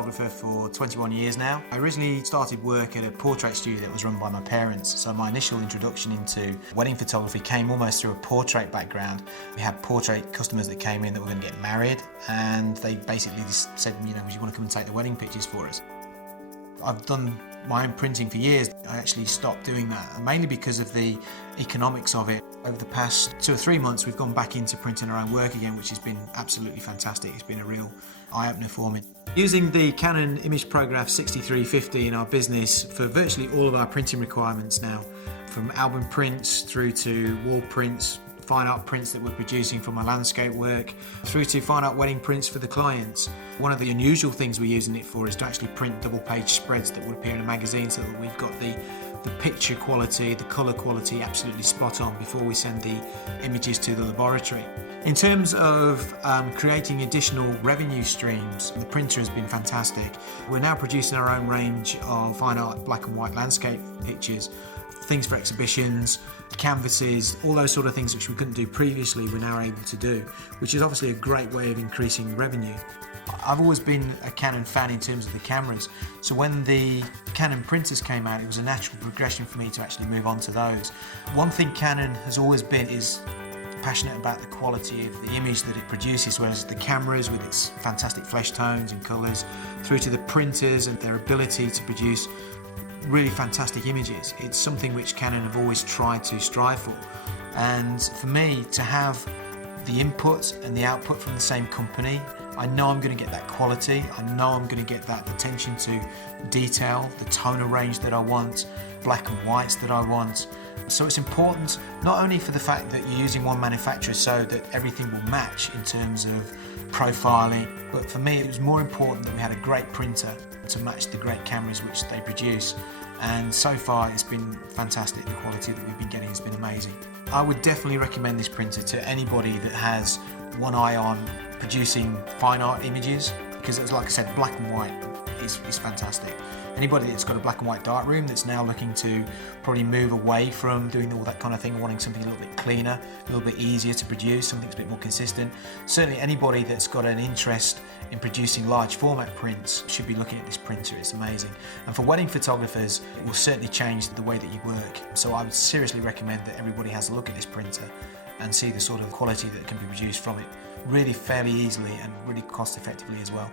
photographer for 21 years now. I originally started work at a portrait studio that was run by my parents, so my initial introduction into wedding photography came almost through a portrait background. We had portrait customers that came in that were going to get married, and they basically just said, you know, would you want to come and take the wedding pictures for us? I've done my own printing for years. I actually stopped doing that, mainly because of the economics of it. Over the past 2 or 3 months, we've gone back into printing our own work again, which has been absolutely fantastic. It's been a real eye-opener for me. Using the Canon imagePROGRAF 6350 in our business for virtually all of our printing requirements now, from album prints through to wall prints, fine art prints that we're producing for my landscape work, through to fine art wedding prints for the clients. One of the unusual things we're using it for is to actually print double-page spreads that will appear in a magazine, so that we've got the picture quality, the colour quality absolutely spot on before we send the images to the laboratory. In terms of creating additional revenue streams, the printer has been fantastic. We're now producing our own range of fine art black and white landscape pictures, things for exhibitions, canvases, all those sort of things which we couldn't do previously, we're now able to do, which is obviously a great way of increasing revenue. I've always been a Canon fan in terms of the cameras, so when the Canon printers came out, it was a natural progression for me to actually move on to those. One thing Canon has always been is passionate about the quality of the image that it produces, whereas the cameras with its fantastic flesh tones and colours, through to the printers and their ability to produce really fantastic images. It's something which Canon have always tried to strive for, and for me to have the input and the output from the same company, I know I'm going to get that quality, I know I'm going to get that attention to detail, the toner range that I want, black and whites that I want. So it's important not only for the fact that you're using one manufacturer so that everything will match in terms of profiling, but for me it was more important that we had a great printer to match the great cameras which they produce. And so far it's been fantastic. The quality that we've been getting has been amazing. I would definitely recommend this printer to anybody that has one eye on producing fine art images, because it's, like I said, black and white is fantastic. Anybody that's got a black and white darkroom that's now looking to probably move away from doing all that kind of thing, wanting something a little bit cleaner, a little bit easier to produce, something that's a bit more consistent. Certainly anybody that's got an interest in producing large format prints should be looking at this printer. It's amazing. And for wedding photographers, it will certainly change the way that you work. So I would seriously recommend that everybody has a look at this printer and see the sort of quality that can be produced from it really fairly easily and really cost effectively as well.